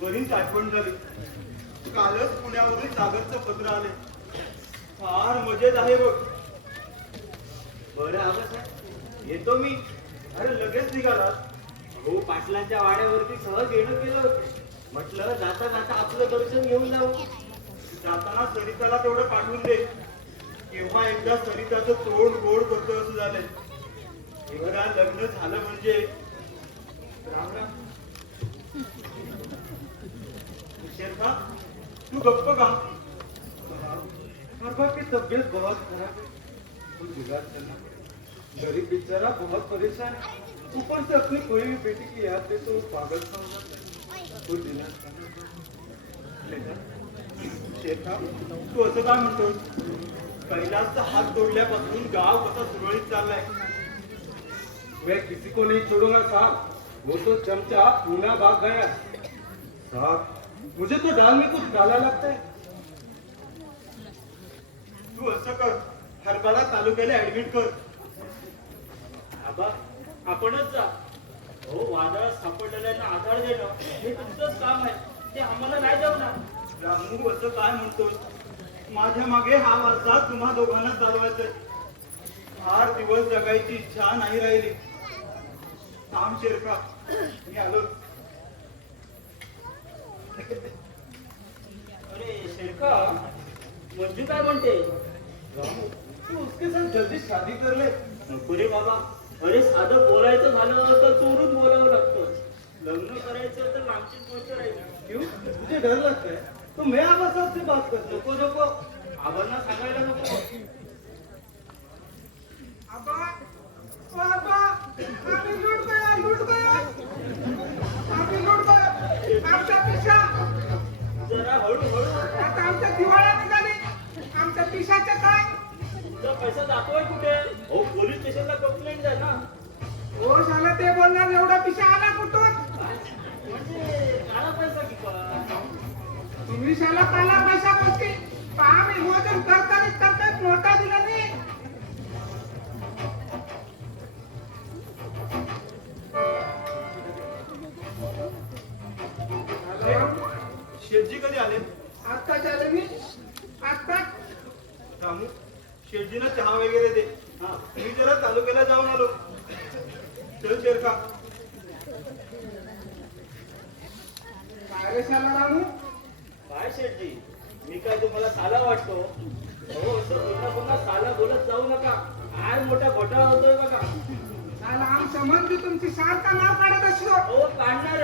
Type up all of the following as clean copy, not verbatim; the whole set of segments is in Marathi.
बरीच आठवण झाली. कालच पुण्यावरून सागरचं पत्र आले. फार मजेत आहे बघ. बरं आवाज येतो मी. अरे लगेच निघाला. हो पाटलांच्या वाड्यावरती सहज येणं केलं होतं. म्हटलं जाता जाता आपलं दर्शन घेऊन जाऊ. जाताना सरिताला तेवढं पाठवून दे. केव्हा एकदा सरिताचं तोंड गोड करतो असं झालंय. एकदा लग्न झालं म्हणजे राम राम. शेरखा तू गप्प का? की तबीयत बहुत खराब है, वो जुगाड़ करना गरीब बेचारा बहुत परेशान है, ऊपर से अपनी कोई भी बेटी की याद दे तो पागल सा हो जाता है, कुछ इलाज करना। शेरखा तू असं काय म्हणतोस? कैलासचा हात तोडल्यापासून गाव कसा सुरळीत चाललाय. मैं किसी को नहीं छोड़ूंगा साहब, वो तो चमचा पूना भाग गया साहब, मुझे तो दाल में कुछ काला लगता है। तू असं कर, हरभरा तालुक्याला ऍडमिट कर. आबा आपणच जा. हो वादळात सापडलेल्यांना आधार देणं हे तुमचंच काम आहे. ते आम्हाला नाही जमणार. रामू असं काय म्हणतोस? माझ्या मागे हा वारसा तुम्हा दोघांना चालवायचंय. फार दिवस जगायची इच्छा नाही राहिली. थांब शेरखा मी आलो. अरे शेरखा मंजू काय म्हणते? रामू तू उसके साथ जल्दी शादी कर ले। नको रे बाबा. अरे साधं बोलायचं झालं तर चोरून बोलावं लागतं. लग्न करायचं तर लांबचीच गोष्ट राहील. क्यों तुझे डर लगता है? तो मैं आबा साहब से बात करता हूँ। नको नको आबांना सांगायला नको. आबा ओ आबा आम्ही लूट गया आम्ही लूट गया. आमच्या पिशा जरा हळूहळू. आता आमच्या दिवाळ्या निघाली. आमच्या पिशाचं काय? तुमचा पैसा जातोय कुठे? हो पोलीस स्टेशनला कंप्लेंट द्या ना. हो झालं ते बोलणार. एवढा पिशा आला कुठून? म्हणजे काळा पैसा की काय? तुम्ही शाला काला पैसा बोलते. आम्ही मोजून करताना मोठा दिला नाही. शेठजी कधी आले? आता झालं मी आता. रामू शेठजींना चहा वगैरे दे. हा मी जरा तालुक्याला जाऊन आलो. चल शेरखा. काय रे शाला रामू? काय शेठजी मी काय तुम्हाला साला वाटतो? हो असं पुन्हा पुन्हा साला बोलत जाऊ नका. आज मोठा घोटाळा होतोय बघा. शाला आमचं मंजू तुमची सारखा नाव काढत असतो. हो काढणार.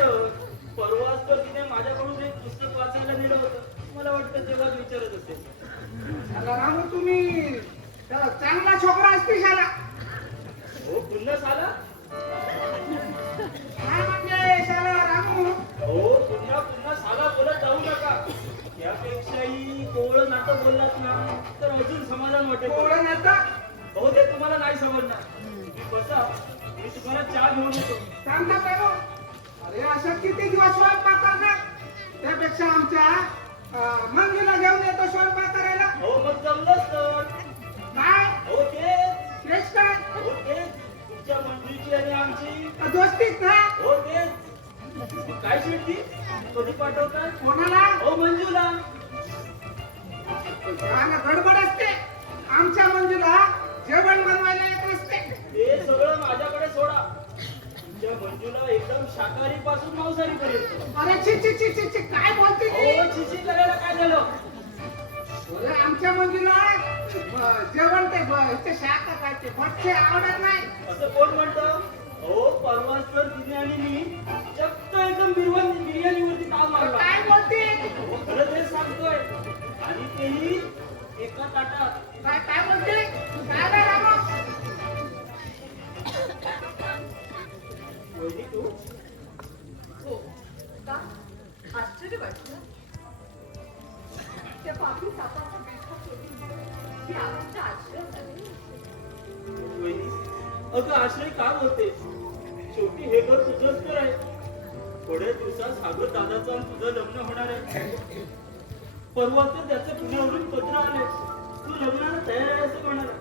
परवाच तर तिने माझ्याकडून एक पुस्तक वाचायला दिलं होतं. मला वाटतं तेव्हाच विचारत असेल. शाला रामू तुम्ही चांगला छोकरा असते शाला. हो पुन्हा साला. काय म्हणजे शाला रामू? हो पुन्हा पुन्हा साला बोलत जाऊ नका. त्यापेक्षाही कोवळं नातं बोललात ना तर अजून समाधान वाटेल. कोवळं नातं? हो ते तुम्हाला नाही समजणार. तुम्ही बसा मी तुम्हाला चहा घेऊन येतो. सांगता पेरो. अरे असं किती दिवस स्वयंपाक करणार? त्यापेक्षा आमच्या मंजूला घेऊन येतो स्वयंपाक करायला. हो मग जमलंच तर. काय हो तेच काय? हो तेच तुमच्या मंजूची आणि आमची. दोस्तीच ना? हो तेच. काय शेठजी कधी पाठवतात? कोणाला? हो मंजूला. त्याला गडबड असते. आमच्या मंजूला जेवण बनवायला येत नसते. ते सगळं माझ्याकडे सोडा. तुमच्या मंजूला एकदम शाकाहारी पासून मांसाहारी पर्यंत. अरे छी छी छी छी छी काय बोलते ती? हो छिछी करायला काय झालं? अरे आमच्या मंजूला जेवण ते शाका काय ते भटके आवडत नाही. असं कोण म्हणतं? हो परवाच तर तिने आणि मी चक्क एकदम बिर्याणीवरती ताव मारला. काय बोलते? हो खरं तेच सांगतोय. आणि तेही एका ताटात. काय काय बोलते? काय काय रामू? वहिनी तू? हो का? आश्चर्य वाटलं. त्या पापी सापाचा बैठा शोधून ही आमच्या आश्रयात आली. वहिनी अगं आश्रय का बोलतेस? शेवटी हे घर तुझंच तर आहे. थोड्या दिवसात सागर दादाचं आणि तुझं लग्न होणार आहे. परवा तर त्याचं पुण्यावरून पत्र आले. तू लग्नाला तयार आहे असं म्हणाला.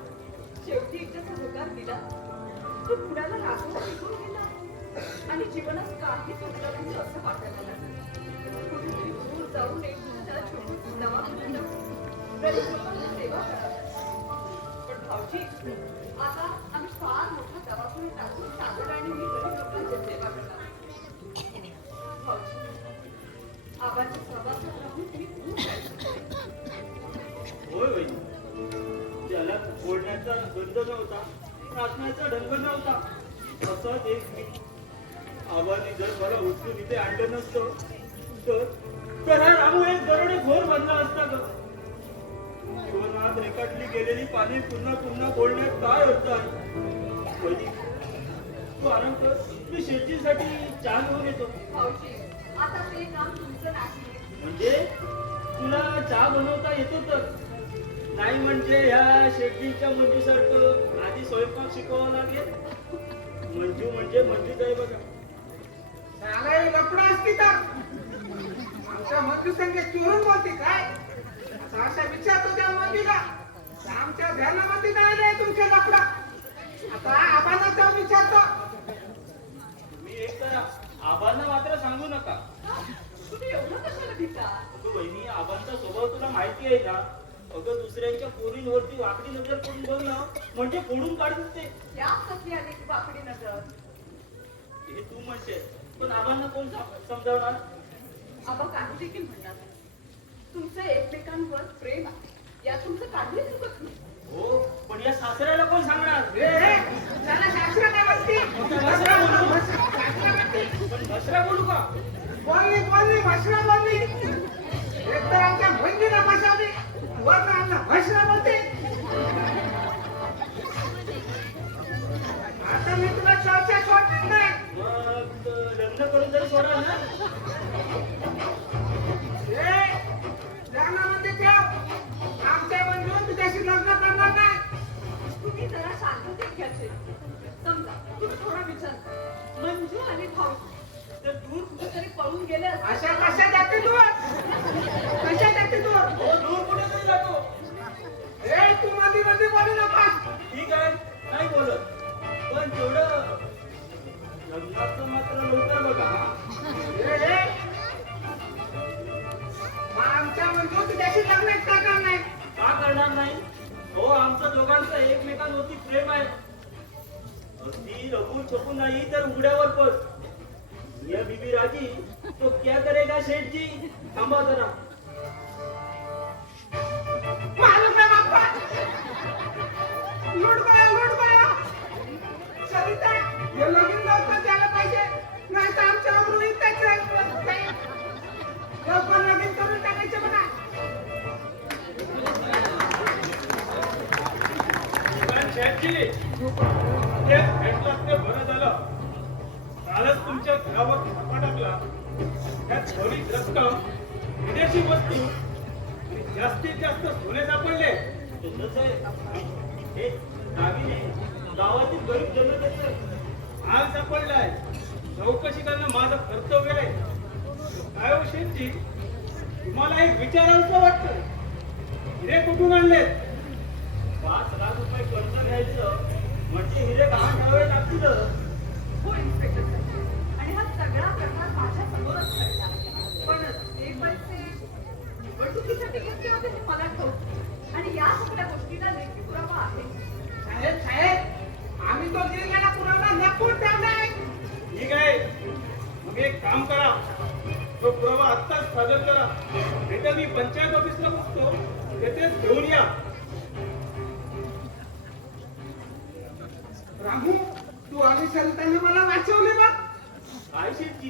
शेवटी एकदाचा होकार दिला. तो पुण्याला लागून निघून गेला आणि जीवनात काहीच उरलं नाही असं वाटायला लागलं. गरीब लोकांची सेवा करावी. पण भाऊजी, आता आम्ही फार मोठा दवाखाना टाकून सागर आणि मी गरीब लोकांची सेवा करणार. भाऊजी, आबाच्या सहवासात राहून तुम्ही खूप काही होय वहिनी, त्याला बोलण्याचा गंध नव्हता, नाचण्याचा ढंग नव्हता. असाच एक मी आबाने जर मला उचलून इथे आणलं नसतं तर हा रामू एक दरोडे घोर बनला असता ग. जीवनात रेखाटली गेलेली पाने पुन्हा पुन्हा बोलण्यात काय अर्थ आहे? वहिनी, तू आराम कर, मी शेतीसाठी चहा घेऊन येतो. भाऊजी, आता ते काम तुमचं नाही. म्हणजे तुला चहा बनवता येतो तर? नाही म्हणजे ह्या शेतीच्या मंजूसारखं आधी स्वयंपाक शिकवावं लागेल. मंजू म्हणजे मंजूच आहे बघा. त्याला लपडं असती तर आमच्या मंजू संगे चोरून बोलते काय असा विचारतो त्या मंजूला. आमच्या ध्यानामध्ये नाही रे तुमचे लपडं. आता आबांना जाऊन विचारतो. तुम्ही एक करा, आबांना मात्र सांगू नका. तुम्ही एवढं कशाला भीता? अगं वहिनी, आबांचा स्वभाव तुला माहिती आहे ना. अगं दुसऱ्यांच्या पोरींवरती वाकडी नजर करून बघणं म्हणजे फोडून काढून ते. या कसली आली की बाकडी नजर? हे तू म्हणते, पण आबांना कोण समजावणार? आबा काही देखील म्हणणार नाही. तुमचं एकमेकांवर प्रेम आहे, या तुमचं काहीही चुकत नाही. हो, पण या सासऱ्याला कोण सांगणार? त्याला शास्त्र नाही म्हणते. भाषा बोलू? शास्त्र म्हणते. पण भाषा बोलू का? बोलली भाषा बोलली. एकतर आमच्या मंजूला फसवली, वरनं आमना भाषा बोलते. आता मी तुला चर्चा सोडणार नाही. मग लग्न करून जरी सोडाल ना? लग्नामध्ये ठेव. आमच्या मंजून तुझ्याशी लग्न करणार नाही. तुम्ही जरा शांततेत घ्यायचे. समजा तुम्ही थोडा विचार करा. मंजू आणि भाऊ जर दूर कुठेतरी पळून गेले असते, अशा कशा जाते तू? कशा जाते तू? हो, दूर कुठेतरी जातो. तू मध्ये बोलू नकोस. ठीक आहे, नाही बोलत. पण तेवढं लग्नाचं मात्र लवकर बघा. आमच्या मंजू तुझ्याशी लग्न करणार नाही. का करणार नाही? हो, आमचं दोघांचं एकमेकांवरती प्रेम आहे. अगदी रघु छपू नाही तर उघड्यावर पण. मिया बीबी राजी तो क्या करेगा सेठ जी? थांबा जरा. मालूम है बाप्पा. लूट गया. सरिता, हे लगीन लवकर द्यायला पाहिजे. नाही तर आमच्या अमरून इथेच राहील. लवकर लगीन करून टाकायचे बघा. शेठजी, ते भेटलात ते बरं झालं. कालच तुमच्या घरावर थापा टाकला. त्यात थोडी रक्कम, विदेशी वस्तू आणि जास्तीत जास्त सोने सापडले. तसंच आहे. हे दागिने गावातील गरीब जनतेचं माल सापडलाय. चौकशी करणं माझं कर्तव्य आहे. काय हो शेठजी, तुम्हाला एक विचारायचं वाटतं. हिरे कुठून आणले? 5 लाख रुपये कर्ज घ्यायचं म्हणजे हिरे गहाण ठेवावे लागतील. हो इन्स्पेक्टर साहेब. आणि हा सगळा प्रकार माझ्या समोरच घडला. पण ते पैसे निवडणुकीसाठी घेतले होते हे मला ठाऊक. आणि या सगळ्या गोष्टीला लेखी पुरावा आहे. साहेब, आम्ही तो दिलेला पुरावा लपवून ठेवलाय. ठीक आहे, मग एक काम करा. तो पुरावा आत्ताच सादर करा. इथं मी पंचायत ऑफिसला बसतो, तेथेच घेऊन या. रामू, तू आणि सरिताने मला वाचवले बघ. काय शेठजी,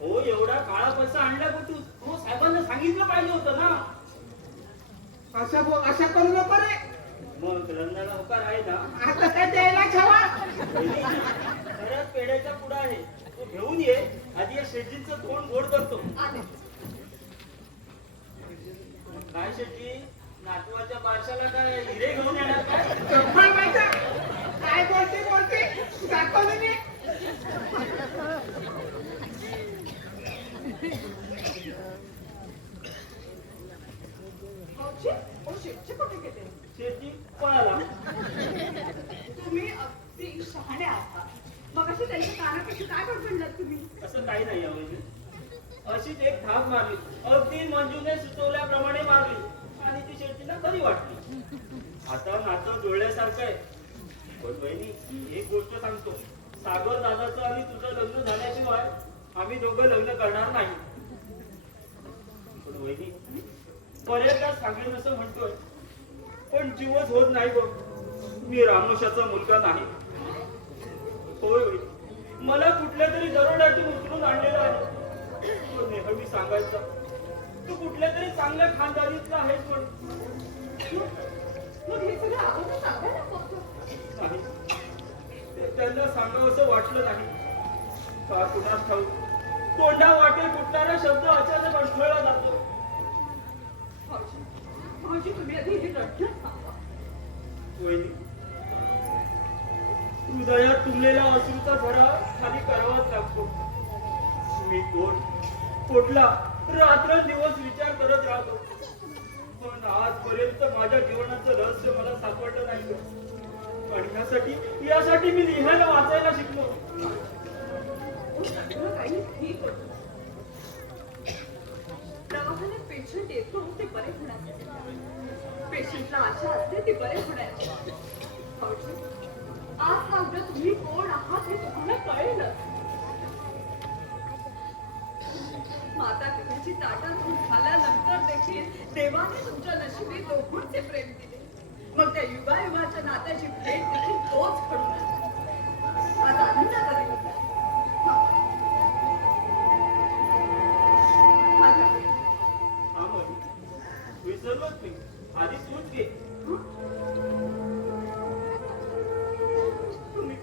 हो एवढा काळा पैसा आणला कुठून? हो, साहेबांना सांगितलं पाहिजे होतं ना. अशा करू नको रे. मग लग्नाला होकार आहे ना? आता काय द्यायला हवा. घरात पेढ्याचा पुडा आहे, तो घेऊन ये. आधी या शेठजींचं तोंड गोड करतो. आले. काय शेठजी, नातवाच्या बारशाला काय हिरे घेऊन येणार काय? चप्पल बायचा. काय बोलते दाखवलं मी. भाऊजी, ओ शेठचे कुठे गेले? शेठजी पळाला. तुम्ही अगदी शहाणे आहात. मग अशी त्यांच्या कानापेक्षा काय बडबडलात तुम्ही? असं काही नाही आहे वहिनी. अशीच एक धाक मारली, अगदी मंजूने सुचवल्याप्रमाणे मारली आणि ती शेतीला खरी वाटली. आता नातं जुळल्यासारखं आहे. पण बहिणी, एक गोष्ट सांगतो, सागर दादाचं आणि तुझं लग्न झाल्याशिवाय आम्ही दोघं लग्न करणार नाही. पण बहिणी, बरेचदा सांगेन असं म्हणतोय, पण जीवच होत नाही बघ. मी रामोशाचा मुलगा नाही. होय होय, मला कुठल्या तरी दरोड्यातून उचलून आणलेला आहे. तो नेहमी सांगायचा, तू कुठल्या तरी चांगल्या खानदारीतला आहेस म्हणून. मग हे सगळं आपण सांगायला नको. नाही, त्यांना सांगावंसं वाटलं नाही. का कुणास ठाऊक, तोंडा वाटे फुटणारा शब्द अचानक अडथळला जातो. भाऊजी, भाऊजी तुम्ही आधी हे रडलं सांगा. वहिनी, हृदयात तुंबलेला अश्रूचा झरा खाली करावाच लागतो. मी कोण, कुठला रात्रंदिवस विचार करत राहतो. पण आजपर्यंत माझ्या जीवनाचं रहस्य मला सापडलं नाही. आणि यासाठी मी लिहायला वाचायला शिकलो. सगळं काही ठीक होतं. दवाखान्यात पेशंट येतो ते बरे होण्यासाठी. पेशंटला आशा असते ती बरे होण्याची. भाऊजी, आज ना उद्या तुम्ही कोण आहात हे तुम्हाला कळेलच. माता पित्याची ताटातून झाल्यानंतर देखील देवाने तुमच्या नशिबी दोघांचे प्रेम दिले. मग त्या युगायुगाच्या नात्याची भेट देखील तोच घडून आणला. आज आनंदाचा दिवस आहे. हा मग विसरलोच मी. आधी तूच घे. तुम्ही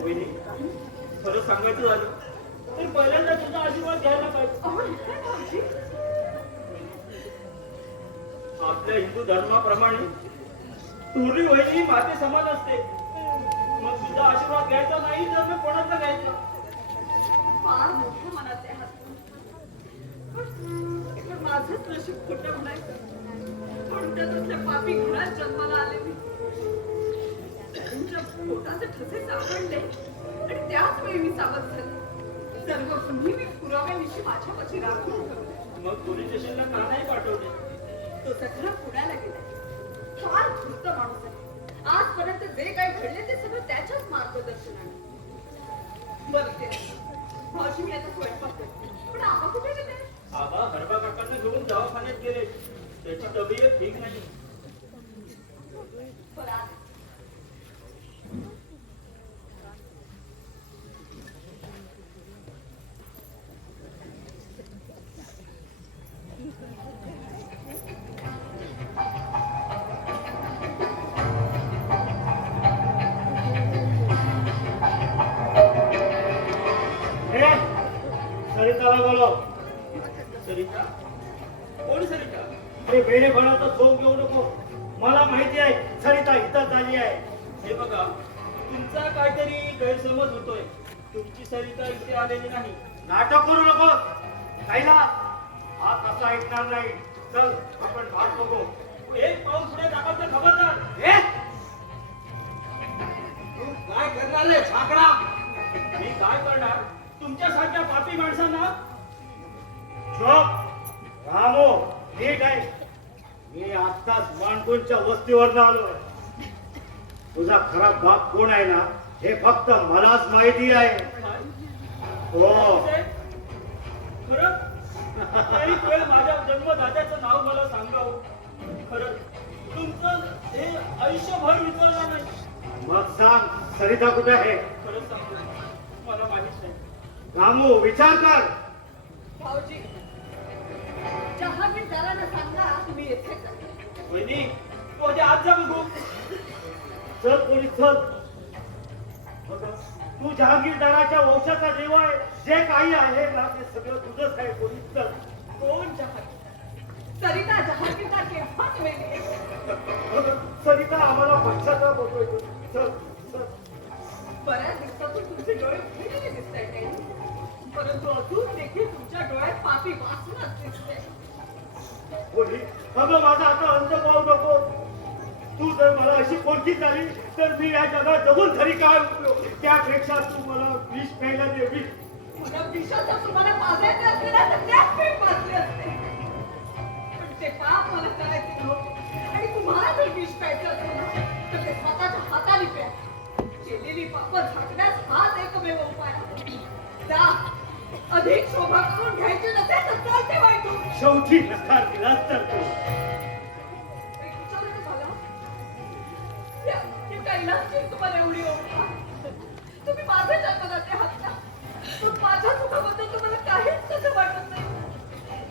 वहिनी, खरं सांगायचं झालं तर पहिल्यांदा तुझा आशीर्वाद घ्यायला पाहिजे. आपल्या हिंदू धर्माप्रमाणे थोरली वहिनी माते समान असते. मग तुझा आशीर्वाद घ्यायचा नाही तर मग कोणाचा घ्यायचा? फार मोठ्या मनाचे आहात. पण माझंच नशीब खोटं म्हणायचं. कोणत्या तसल्या पापी घरात जन्माला आले मी. तुमच्या पोटाचे ठसे सापडले आणि त्याच वेळी मी सावध झाले. सर्व तुम्ही मी पुराव्याविषयी माझ्यापाशी राखून ठेवले. मग पोलीस स्टेशनला का नाही पाठवले? तो सगळं पुण्याला गेलाय. फार धूर्त माणूस आहे. आजपर्यंत जे काही घडले ते सगळं त्याच्याच मार्गदर्शनाने. बरं ते भाऊजी, मी आता स्वयंपाक करते. पण आबा कुठे गेले? आबा हरबा काकांना घेऊन दवाखान्यात गेले. त्याची तब्येत ठीक नाही. बरं आले. सरिताला बोलव. सरिता? कोण सरिता? ते वेडेपणाचा झोप घेऊ नको. मला माहिती आहे सरिता इथं झाली आहे. हे बघा, तुमचा काहीतरी गैरसमज होतोय. तुमची सरिता इथे आलेली नाही. नाटक करू नको. कायला हा कसा ऐकणार नाही. चल आपण भाग बघू. एक पाऊल पुढे टाकायचं, खबरदार. हे? तू काय करणार रे झाकडा? मी काय करणार? तुमच्यासारख्या पापी माणसांना? झोप. रामो नीट आहे. मी आत्ताच माणकोंच्या वस्तीवरनं आलोय. तुझा खरा बाप कोण आहे ना हे फक्त मलाच माहिती आहे. हो. खरं? एक वेळ माझ्या जन्मदात्याचं नाव मला सांगावं. खरं तुमचं हे आयुष्यभर विसरणार नाही. मग सांग सरिता कुठे आहे? खरंच सांगतो, मला माहित नाही. रामू विचार कर. भाऊजी, जहागीरदारांना सांगा तुम्ही येथे जा. वहिनी, तू आधी आज जा बघू. चल कोणी चल. बघा, तू जहागीरदाराच्या वंशाचा देव आहे. जे काही आहे ना ते सगळं तुझंच आहे. कोणी चल. कोण जहागीर? सरिता जहागीरदार केव्हाच मेली. सरिता आम्हाला पश्चाताप होतोय. चल चल. बऱ्याच दिवसातून तुमचे डोळे उघडलेले दिसत आहेत. परंतु अजून देखील तुमच्या डोळ्यात पापी वासनाच दिसते. कोणी अगं माझा आता अंत पाहू नको. तू जर मला अशी पोरकी झाली तर मी या जगात जगून तरी काय उपयोग? त्यापेक्षा तू मला विष प्यायला दे, विष. मला विषाचा तुम्हाला पाजायचे असते ना तर त्याच वेळ पाजले असते. पण ते पाप मला करायचे नव्हते. आणि तुम्हाला जर विष प्यायचं असेल ना तर ते स्वतःच्या हाताने प्या. केलेली पाप झाकण्यास हाच एकमेव उपाय आहे. जा. अधिक शोभा करून घ्यायची नसेल तर चालते वाईटून. शेवटी नकार दिलास तर तू. एक विचारायचं झालं. या कैलासची तुम्हाला एवढी ओळख आहे. तुम्ही माझे जन्मदाते आहात ना. पण माझ्या सुखाबद्दल तुम्हाला काहीच कसं वाटत नाही.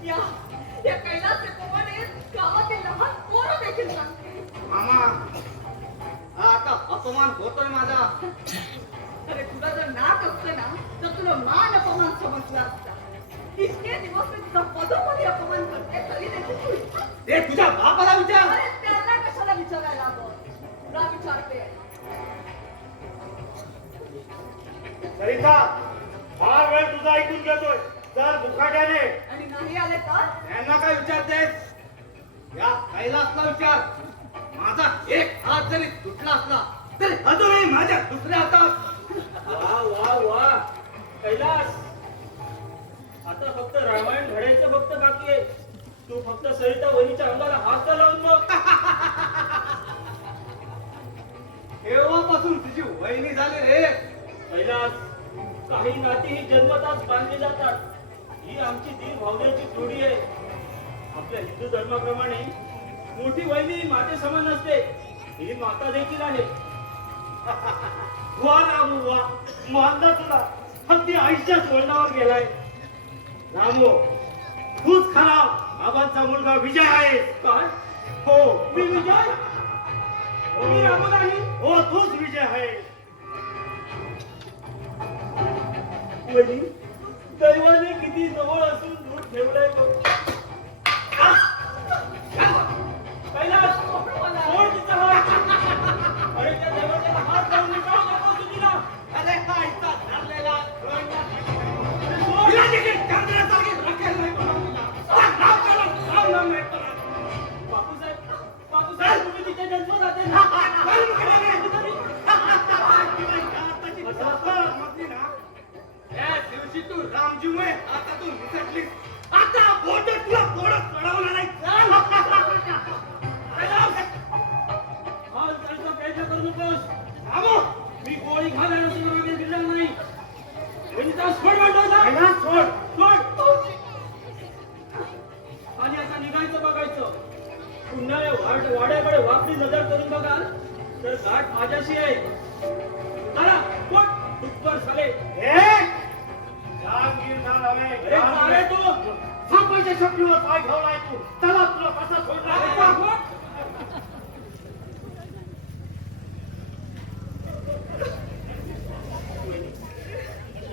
या कैलासचे पोवाडे गावातील लहान पोरं देखील सांगते. मामा हा आता अपमान होतोय माझा. अरे तुला जर नाक असतं ना तर तुला मान अपमान समजला असता. इतके दिवस मी तुझा पदोपदी अपमान करते तरी देखील तू इतका. ते तुझ्या बापाला विचार. अरे त्यांना कशाला विचारायला हवं. तुला विचारते. सरिता, फार वेळ तुझा ऐकून घेतोय. तर मुखाट्याने. आणि नाही आले तर त्यांना काय विचारतेस? या कैलासला विचार. माझा एक हात जरी तुटला असला तरी अजूनही माझ्या दुसऱ्या हातात. वा वा वा कैलास, आता फक्त रामायण घडायचं फक्त बाकी आहे. तू फक्त सरिता वहिनीच्या अंगाला हात तर लावून बघ. केव्हापासून तुझी वहिनी झाली रे? कैलास, काही नाती ही जन्मताच बांधली जातात. ही आमची दीर भावनेची जोडी आहे. आपल्या हिंदू धर्माप्रमाणे मोठी वहिनी माते समान असते. ही माता देखील आहे. वा रामू वा, मानला तुला. अगदी आईच्या वळणावर गेलाय. रामू, तूच खरा बाबांचा मुलगा विजय आहे. काय? हो, मी विजय? मी राम नाही? हो, तूच विजय आहे. वहिनी, दैवाने किती जवळ असून दूर ठेवलाय तो. कैलास, सोड तिचा हात. अरे त्या दैवाच्या हात लावून निकाल नको तुझीला. अरे हा इतका धरलेला अरे सोड. तिला देखील चंद्रासारखी राखेल नाही बनवलेला. नाव त्याला नाव नाव नाही त्याला. बापूसाहेब, तुम्ही तिथे जन्म जाते ना. या दिवशी तू रामजीमुळे हातातून निसटलीस. आता बोट तुला थोडं चढवलं नाही. हाल करायचा प्रयत्न करू नकोस. रामू, मी गोळी घालण्याचं मागे दिलं नाही. वहिनीचा सोड म्हणतो ना. कैलास, सोड. सोड. आणि आता निघायचं बघायचं. पुन्हा या वाड्याकडे वाकडी नजर करून बघाल तर गाठ माझ्याशी आहे. चला, कोण दुप्पर झाले. जहांगीरदार हवे. अरे चाले तू. सापाच्या शपलीवर पाय ठेवलाय तू. चला, तुला कसा सोडला?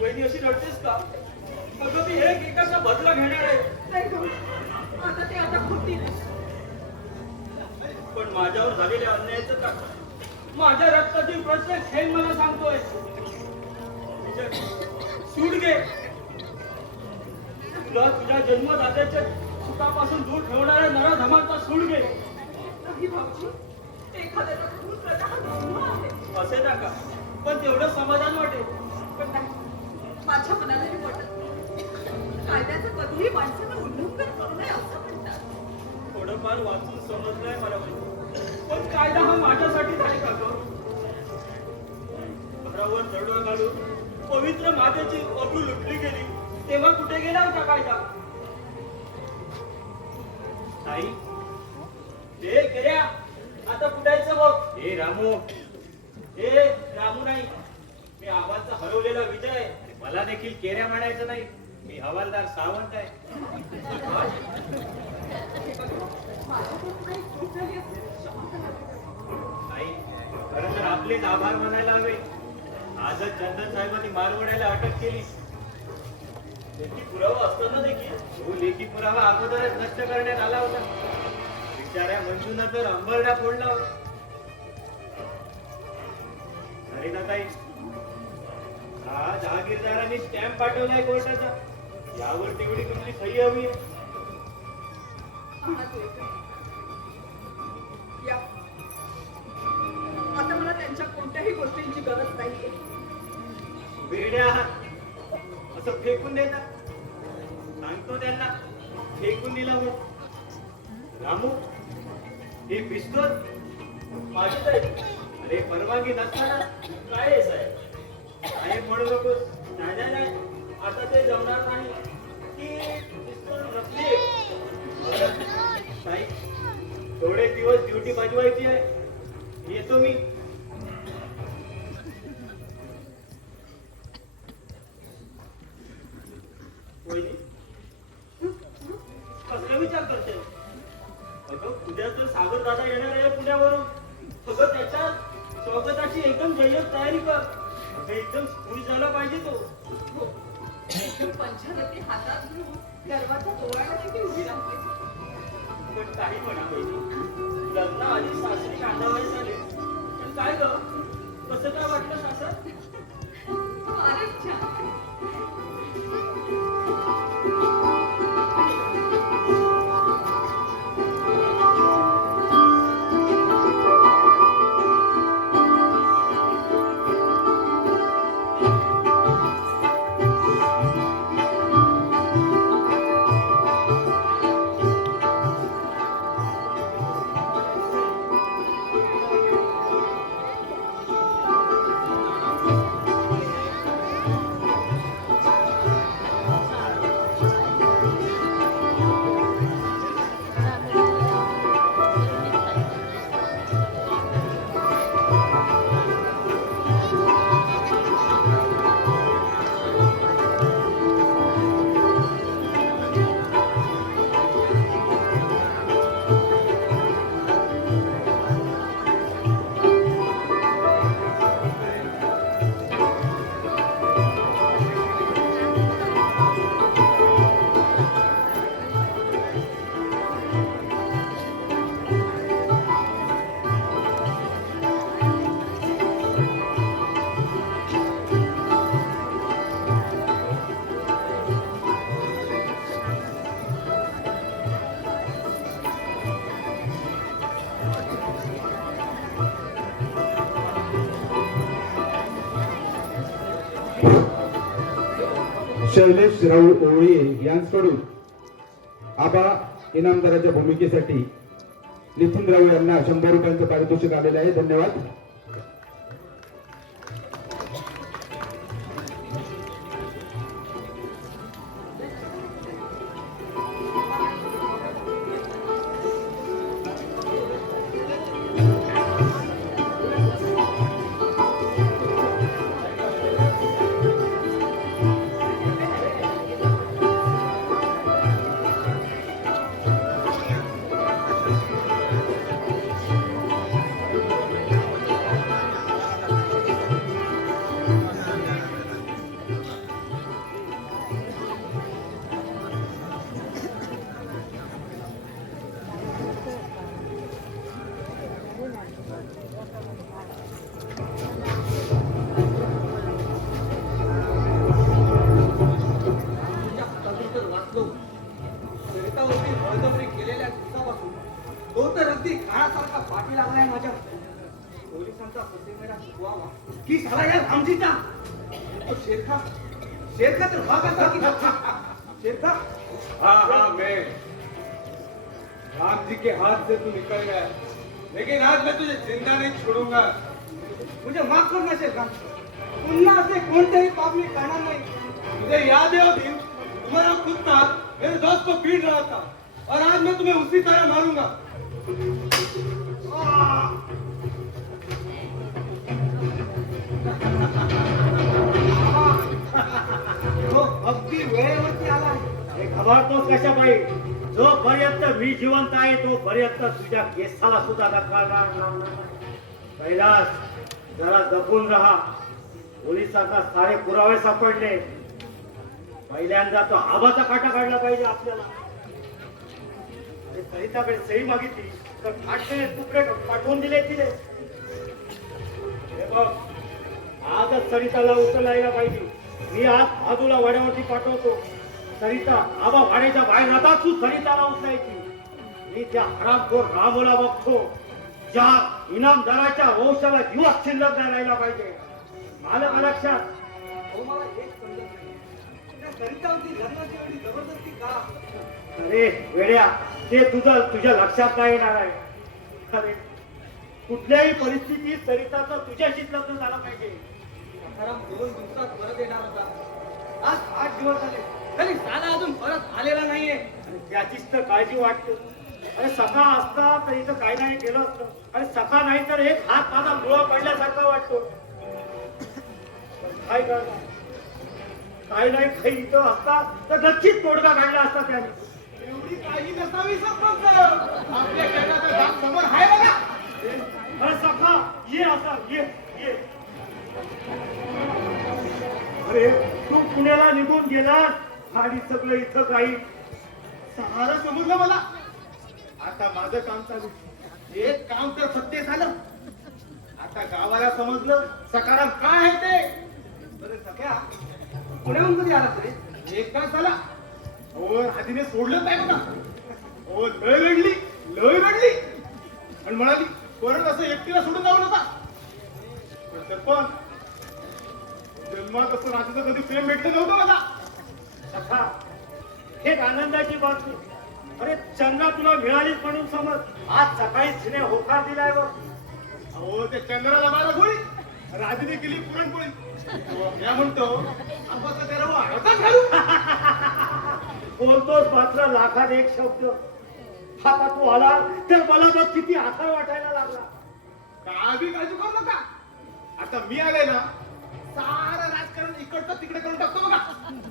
वहिनी अशी रडतेस का? अगं मी एक एकाचा बदला घेणार आहे. नाही गं. आता ते आता खोटी पण माझ्यावर झालेल्या अन्यायाचं का? माझ्या रक्तातील प्रत्येक थेंब मला सांगतोय. सूड घे. तुला तुझ्या जन्मदात्याच्या सुखापासून दूर ठेवणाऱ्या नराधमाचा सूड घे. नाही भाऊजी. एखाद्याचा खून करणं हा गुन्हा आहे. असे नका, पण तेवढं समाधान वाटेल. पण नाही. माझ्या मनाला हे पटत नाही. कायद्याचं कधीही माणसानं उल्लंघन करू नये असं म्हणतात. थोडंफार वाचून समजलंय मला वहिनी. पण कायदा हा माझ्यासाठीच आहे का गं? घरावर दरडा घालून पवित्र मातेची अब्रू लुटली गेली तेव्हा कुठे गेला होता कायदा? आई, हे केऱ्या, आता कुठायचं बघ. हे रामू, हे रामू नाही, मी आबांचा हरवलेला विजय आहे. मला देखील केऱ्या म्हणायचं नाही. मी हवालदार सावंत आहे. माझ्याकडून काही चूक झाली असेल क्षमा करा. आई, खरं तर आपलेच आभार मानायला हवे. आजच चंदन साहेबांनी मारवड्याला अटक केली. लेखी पुरावा असताना देखील तो लेखी पुरावा अगोदरच नष्ट करण्यात आला होता. बिचाऱ्या मंजूनं तर अंबरडा फोडला होता. अरे ना ताई, हा जहागीरदारांनी स्टॅम्प पाठवलाय कोर्टाचा. यावर तेवढी तुमची सही हवी आहे. आहात लेकरं. या. त्यांच्या कोणत्याही गोष्टींची गरज नाहीये. वेड्या असं फेकून देतात. सांगतो त्यांना फेकून दिलं हो. रामू ही पिस्तूल माझीच आहे. अरे परवानगी नसताना काय आहे साहेब? साहेब म्हणू नकोस. नाही नाही नाही, आता ते जमणार नाही. ती पिस्तूल नसली. साई थोडे दिवस ड्युटी बजवायची आहे. येतो मी. वहिनी कसला विचार करते? अगं उद्या तर सागर दादा येणार आहे पुण्यावरून. सगळं त्याच्या स्वागताची एकदम जय्यत तयारी कर. अगं एकदम खुश झाला पाहिजे तो. हो. पंचवटी हातात घेऊन गर्वाचा डोळ्याला देखील उभी राहते. पण काही म्हणा वहिनी, लग्नाआधी सासरी कांदावाई झाले. पण काय ग, कसं काय वाटलं सासर? फारच छान. शैलेश राहुल ओळी यांच्याकडून आबा इनामदाराच्या भूमिकेसाठी नितीन राऊळ यांना 100 रुपयांचं पारितोषिक आलेलं आहे. धन्यवाद. सरितावरती बळजबरी केलेल्या दिवसापासून तो तर अगदी काळासारखा पाठी लागलाय माझ्या. पोलिसांचा प्रतिमेरा शिकवावा की साला या आमचीचा तो शेरखा शेरखा तर भागाचा की शेरखा. हाँ मैं राम जी के हाथ से तू निकल गया, लेकिन आज मैं तुझे जिंदा नहीं छोड़ूंगा. मुझे माफ करना शेरखा. पुन्हा असे कोणतेही पाप मी करणार नाही. मुझे याद है वो दिन तुम्हारा कुत्ता मेरे दोस्त को पीट रहा था, और आज मैं तुम्हें उसी तरह मारूंगा. तो अगदी वेळेवरती आलाय. हे घाबरतोस कशा पाहिजे? जोपर्यंत मी जिवंत आहे तोपर्यंत तुझ्या केसाला सुद्धा धक्का लागणार नाही. कैलास जरा जपून राहा. पोलिसांना सारे पुरावे सापडले. पहिल्यांदा तो आबाचा काटा काढला पाहिजे आपल्याला. सरिताकडे सही मागितली तर फाटलेले तुकडे पाठवून दिले तिने. हे बघ, आजच सरिताला उचलायला पाहिजे. मी आज भादूला वाड्यावरती पाठवतो. सरिता आबा वाड्याच्या बाहेर राहतात तू सरिताला उचलायची. मी त्या हरामखोर रामूला बघतो. ज्या इनामदाराच्या वंशाला दिवस शिल्लक नाही राहिला पाहिजे. आलं का लक्षात? हो मला हेच समजत नाही त्या सरितावरती लग्नाची एवढी जबरदस्ती का? अरे वेड्या, ते तुझ्या लक्षात नाही येणार आहे. अरे कुठल्याही परिस्थितीत सरिताचं तुझ्याशीच लग्न झालं पाहिजे. खरा 2 दिवसात परत येणार होता. आज 8 दिवस झाले तरी साला अजून परत आलेला नाहीये. आणि त्याचीच तर काळजी वाटते. अरे सखा असता तर इथं काही नाही गेलं असतं. अरे सखा नाही तर एक हात माझा मुळा पडल्यासारखा वाटतो. काय करणार? काय नाही काही इथं असता तर नक्कीच तोडगा काढला असता त्याने. एवढी काळजी नसावी सरपंच. आपल्या शेताचं दाम समोर आहे बघा. अरे सखा ये असा ये ये. अरे तू पुण्याला निघून गेलास आणि सगळं इथं काही सारं समजलं मला. आता माझं काम चालू. एक काम तर सत्य झालं. आता गावाला समजलं सकाराम काय आहे ते. बरं सख्या पुण्याहून कधी आला रे? 1 तास झाला. हो आधीने सोडलं नाही बघा. हो लय रडली आणि म्हणाली परत असं एकटीला सोडून जाऊ नका. पण सरपंच जन्मात असं राजाचं कधी प्रेम भेटलं नव्हतं मला. सखा एक आनंदाची बातमी. अरे चंद्रा तुला मिळालीच म्हणून समज. आज सकाळी तिने होकार दिलाय बघ. अहो ते चंद्राला बारा गोळी राधीने केली पुरणपोळी. या म्हणतो आपण त्या रवा अर्धा घालू. बोलतोच मात्र लाखात एक शब्द. आता तू आला तर मला बघ किती आधार वाटायला लागला. काय बी काळजी करू नका. आता मी आले ना सारं राजकारण इकडचं तिकडे करून टाकतो बघा.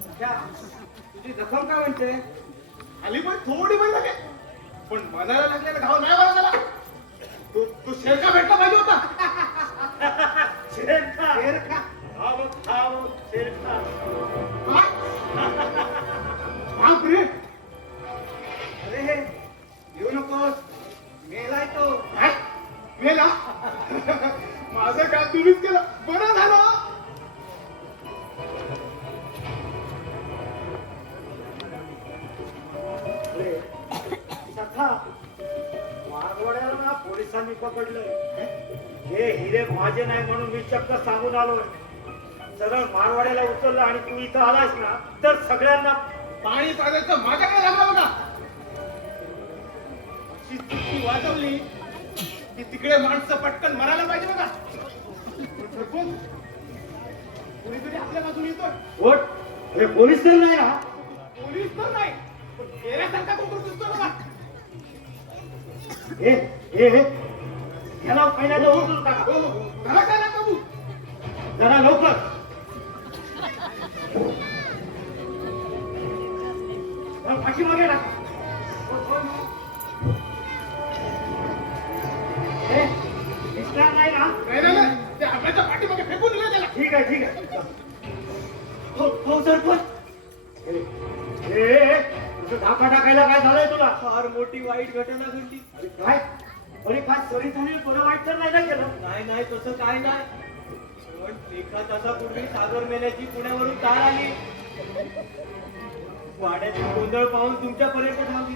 सख्या तुझी जखम काय म्हणते? आली पण थोडी पण लागे. पण मनाला लागलेला घाव नाही बरा झाला. तू शेरका भेटला पाहिजे होता. शेरखा शेरखा. खाव शेरखा. बापरे अरे येऊ नकोस. मेलाय तो. काय? मेला. माझं काम तुम्हीच केलं. बरं झालं. अरे, सखा मारवाड्याला ना पोलिसांनी पकडलंय. हे हिरे माझे नाही म्हणून मी चक्क सांगून आलोय. सरळ मारवाड्याला उचललं आणि तू इथं आलास ना तर सगळ्यांना पाणी पाजायचं माझ्याकडे लागलं बघा. अशी चुटकी वाजवली की तिकडे माणसं पटकन मरायला पाहिजे बघा. पण सरपंच, कोणीतरी आपल्या बाजूने येतोय. वोट हे पोलीस तर नाही ना. पोलीस तर नाही पण गेल्यासारखा कोण दिसतो बघा. हे हे हे याला पहिल्यांदा उचलून टाका. हो, घरा काय लागतं तू? जरा लवकर. पाठीमागे टाका. हे, दिसणार नाही ना. नाही नाही, नाही. त्या आपल्याच्या पाठीमागे फेकून दिलं त्याला. ठीक आहे ठीक आहे. हो सरपंच. तुझं धाका टाकायला काय झालंय तुला? फार मोठी वाईट घटना घडली. अरे काय? अरे काय सरी झाली? बरं वाईट तर नाही ना केलं. नाही तसं काय नाही. पण 1 तासापूर्वी सागर मेल्याची पुण्यावरून तार आली. वाड्याची गोंधळ पाहून तुमच्यापर्यंत धावली.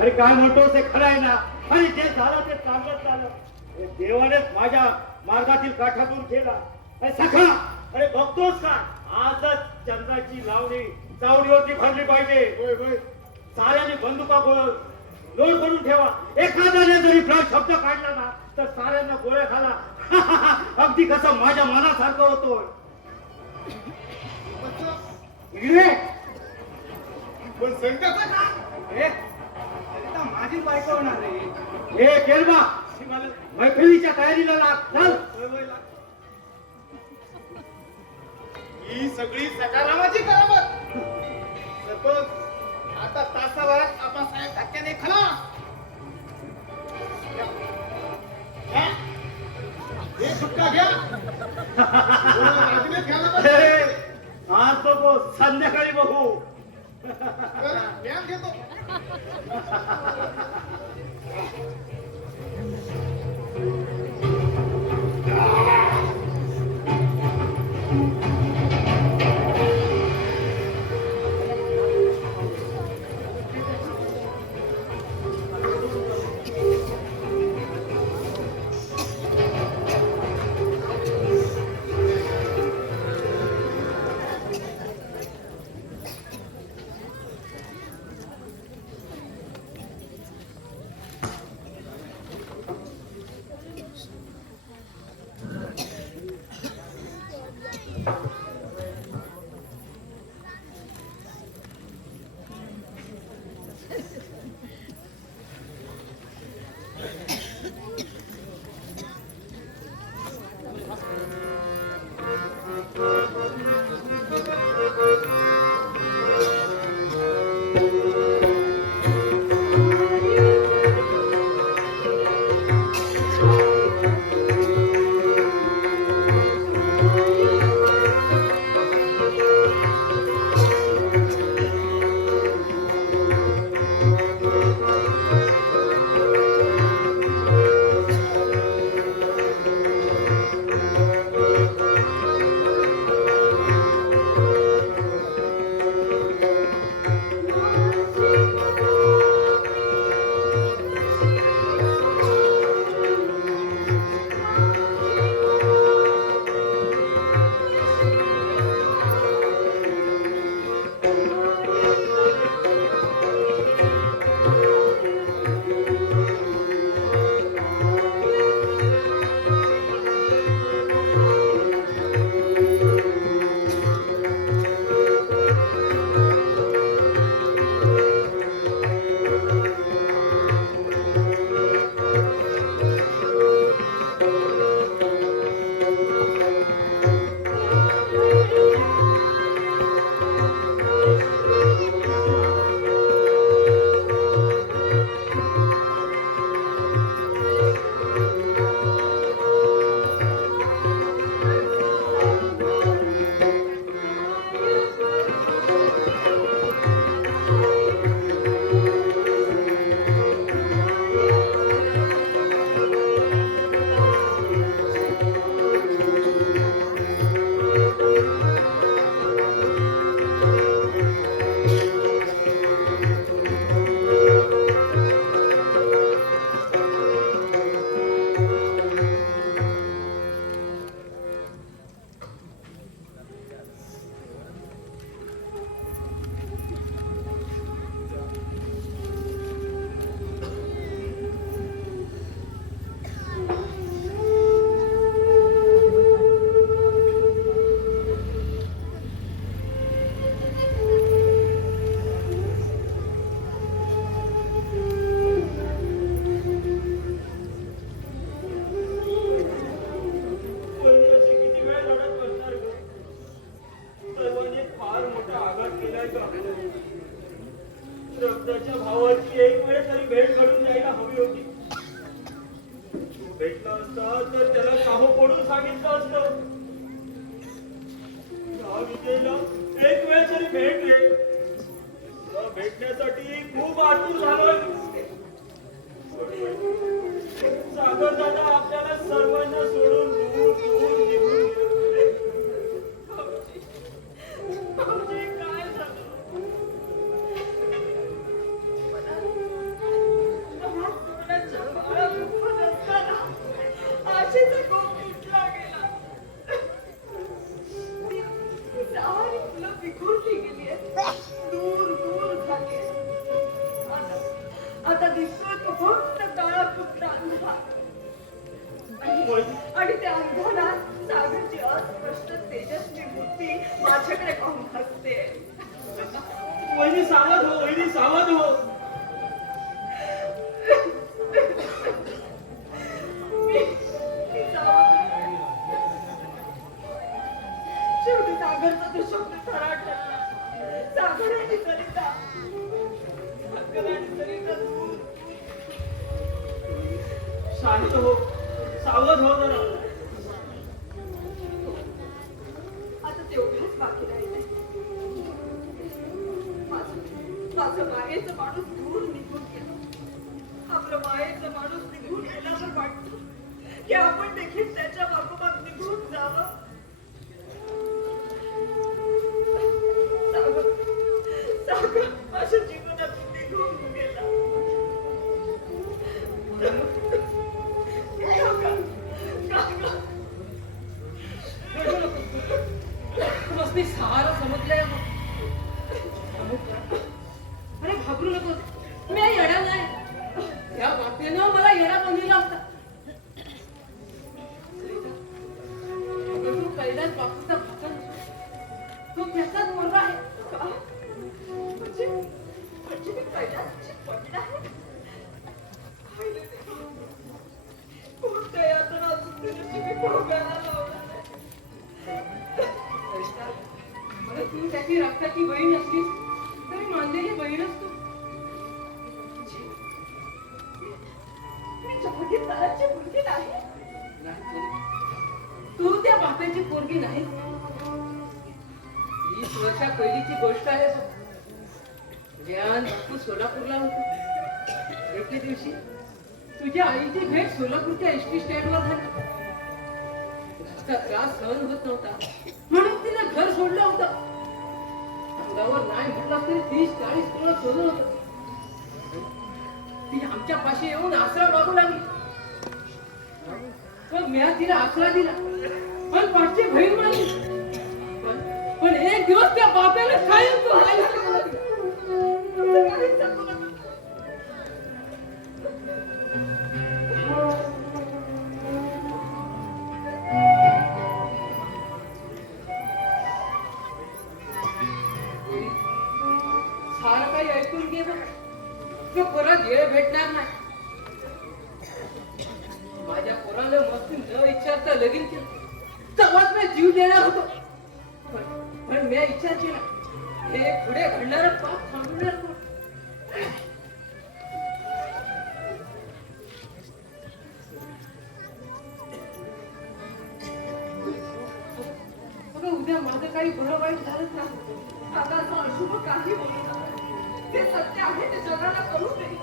अरे काय म्हणतोस ते खरं आहे ना. आणि जे झालं ते चांगलंच झालं. हे देवानेच माझ्या मार्गातील काठातून केला. अरे सखा, अरे बघतोस का आजच चंद्राची लावणी चावडीवरती भरली पाहिजे. होय होय. साऱ्याने बंदुका लोड करून ठेवा. एखाद्याने जरी फ्लॅट शब्द काढला ना तर साऱ्यांना गोळ्या खाला. अगदी कसं माझ्या मनासारखं होतोय. इकडे पण संकटाचं काय? ए, सरिता माझी बायको होणार रे. हे केलबा मैफिलीच्या तयारीला लाग. चल. होय लाग. ही सगळी सकारामाची करामत. सरपंच आता तासाभरात आपासाहेब धक्क्याने खलास. घ्या. हे सुट्टा घ्या. राजूने घ्यायला हे, पाहिजे. आज बघू संध्याकाळी बघू. बरं, व्यायाम घेतो. रक्ताच्या भावाची एक वेळ तरी भेट घडून जायला हवी होती. भेटला असता तर त्याला काहो पडून सांगितलं असतं. विजयला एक वेळ तरी भेट रे. भेटण्यासाठी खूप आतुर झालोय. सागर दादा आपल्याला सर्वांना सोडून दूर दूर निघून गेले. काय झालं? आशेचा कोप तुटला गेला. सारी फुलं विखुरली गेली आहेत. दूर दूर झाली. आता दिसतोय तो फक्त काळा कुठला अंधार. आणि त्या अंधारात सागरची अस्पष्ट तेजस्वी मूर्ती माझ्याकडे पाहून हसते. वहिनी सावध हो, वहिनी सावध हो. शेवटी सागरचा तो शब्द खरा ठरला. सागर आणि सरिता, सागर आणि सरिता दूर. शांत हो, सावध हो जरा. आता तेवढंच बाकी राहिलंय. माझं मायेचं माणूस दूर निघून गेला. आपलं मायेचं माणूस निघून गेल्यावर वाटतं की आपण देखील त्याच्या मागोमाग निघून जावं. सागर, सागर माझ्या जीवनातून निघून गेला. मी सारं समजलंय. अरे घाबरू नको, मी येडा नाही. त्या बातमीनं मला येडा बनविला होता. तू कैलास बापूचा भजन त्याचाच मुलगा आहे. काय? म्हणजे मी कैलासची पत्नी आहे? काय रे देवा? कोणत्या यातना अजून तिने मी भोगायला लावलं नाही? सरिता, अगं तू त्याची रक्ताची बहीण असलीस तरी मानलेली बहीणच तू. मी जहागीरदाराची मुलगी नाही. तू त्या बापाची पोरगी नाही. 20 वर्षा पहिलीची गोष्ट आहे. ज्ञान बापू सोलापूरला होतो. एके दिवशी तुझ्या आईची भेट सोलापूरच्या एसटी स्टँडवर झाली. तिचा त्रास सहन होत नव्हता म्हणून तिने घर सोडलं होतं. अंगावर नाही म्हटलं तरी 30-40 तोळं सोडलं होतं. ती आमच्या पाशी येऊन आसरा मागू लागली. मग मी तिला आसरा दिला पण पाठची बहीण मानली. पण एक दिवस त्या बापाला कायम तो नाही केला. असं काहीच सांगू नका. सारं काही ऐकून घे बघ. तो परत वेळ भेटणार नाही. माझ्या पोराला मस्त न विचारता लगीन केलं तेव्हाच मी जीव देणार होतो. पण मी विचार केला हे पुढे घडणारं पाप थांबवणार कोण? अगं उद्या माझं काही बरं वाईट झालंच नाही. आता असं अशुभ काही बोलू नका. ते सत्य आहे ते जगाला कळू दे.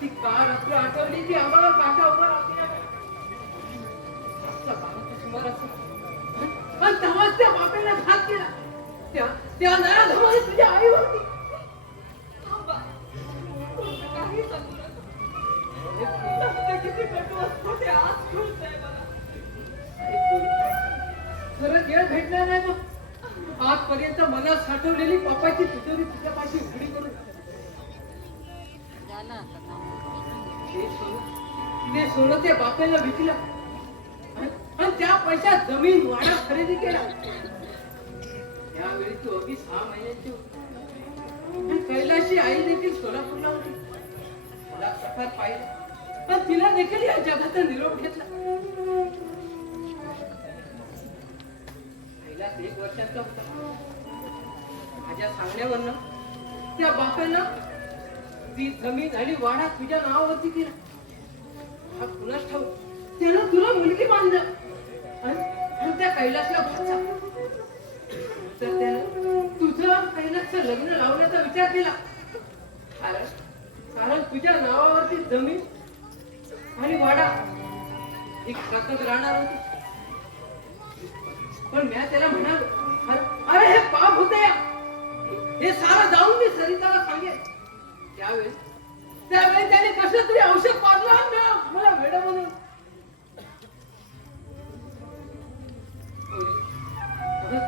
ती का रात्र आठवली की आम्हाला काटा उभा राहते. पण तेव्हाच त्या बापाला घात केला. त्या नराधमाने तुझ्या आईवरती. थांबा. कोणतं काही सांगू नका. सत्य किती कटू असतं ते आज कळतंय मला. खरं वेळ भेटणार नाही मग. आजपर्यंत मनात साठवलेली पापाची तिजोरी तुझ्यापाशी उघडी करून ते सोनं त्या बापाला विकलं आणि त्या पैशात जमीन वाडा खरेदी केला. त्यावेळी तू अगदी 6 महिन्याची होती. कैलाशी आई देखील सोलापूरला होती. मला प्रकार पाहिला पण तिला देखील या जगाचा निरोप घेतला. कैलास 1 वर्षाचा होता. माझ्या सांगण्यावरनं त्या बापानं ती जमीन आणि वाडा तुझ्या नावावरती केला. हा कुणास ठाऊक त्यानं तुला मुलगी बांधलं आणि त्या कैलासला भाचा. तर त्यानं तुझं कैलासचं लग्न लावण्याचा विचार केला. कारण तुझ्या नावावरती जमीन आणि वाडा एक खातच राहणार होती. पण मी त्याला म्हणालो अरे हे पाप होते. हे सारं जाऊन मी सरिताला सांगेन. त्यावेळी त्याने कसं तरी औषध पाजलं मला वेड म्हणून.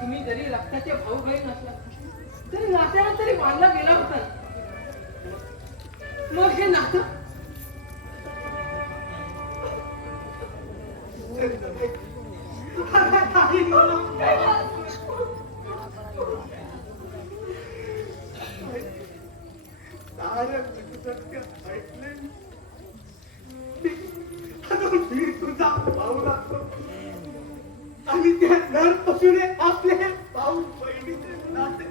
तुम्ही जरी रक्ताचे भाऊ बहीण असला तरी नात्याला तरी मानला गेला होता. मग हे नातं सत्य ऐकले. मी तुझा भाऊ लागतो आणि त्या नरपशूने आपले भाऊ बहिणीचे नाते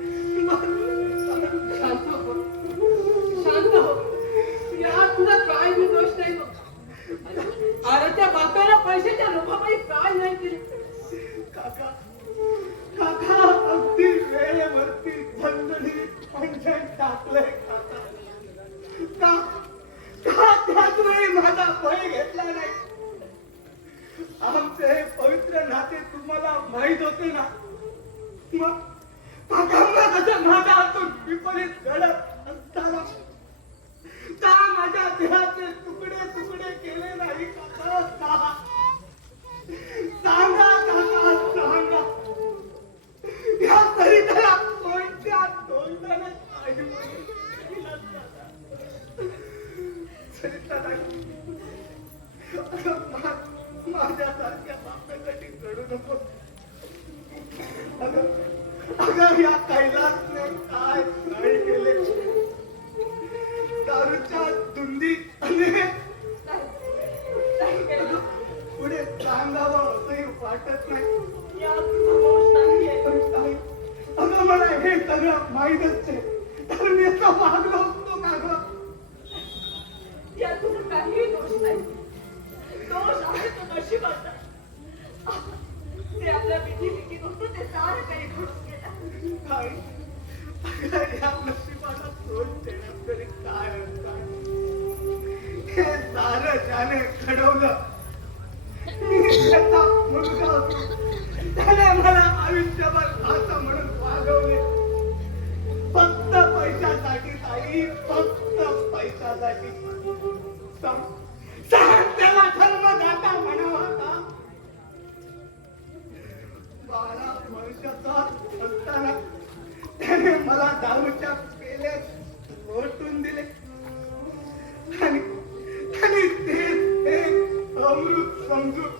शांत हो. यात तुझा काय बी दोष नाही बघ. अरे त्या बापाला पैशाच्या लोभापायी काय नाही केले. काका काका अगदी वेळेवरती बंधनी पंचायत टाकलंय. काका का त्याच वेळी माझा भय घेतला नाही. आमचे हे पवित्र नाते तुम्हाला माहित होते ना. मग काकांना कसं माझ्या हातून विपरीत घडत असताना का माझ्या माझ्यासारख्या बापासाठी रडू नको. अगं या कैलासने काय नाही केले. दारूच्या धुंदी आणि पुढे सांगावं असंही वाटत नाही. यात दोष नाहीये. अगं मला हे सगळं माहीतच आहे. तर मी असं वागलो असतो का गं? यात तुझा काहीही दोष नाही. दोष आहे तो नशिबाचा. ते आपल्या विधी लिखित होतं ते सारं काही घडून गेलं. काय अगं या नशिबाला तोंड देण्यात तरी काय अर्थ आहे? हे सारं ज्याने घडवलं मी त्याचा मुलगा होतो. त्याने मला आयुष्यभर असं म्हणून वागवले. फक्त पैशासाठी ताई, फक्त पैशासाठी. त्याला धर्मदाता म्हणावा का? 12 वर्षाचा असताना त्याने मला दारूच्या पेल्यात लोटून दिले आणि ते अमृत समजून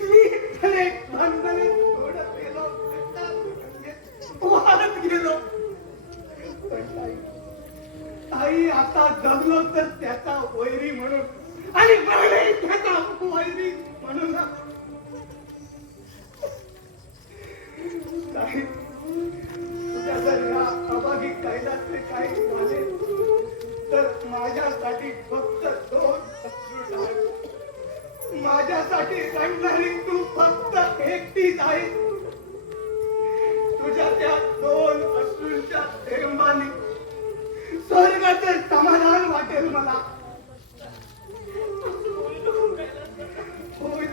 मी त्याने बंधने सोडत गेलो. वाहत गेलो. पण ताई आता जगलो तर त्याचा वैरी म्हणून आणि मरले त्याचा वैरी म्हणून. ताई तुझ्या जर या अभागी कैलासचे काही झाले तर माझ्यासाठी फक्त 2 अश्रू आहेत. माझ्यासाठी रडणारी तू फक्त एकटीच आहे. तुझ्या त्या 2 अश्रूंच्या थेंबांनी स्वर्गाचे समाधान वाटेल मला. होय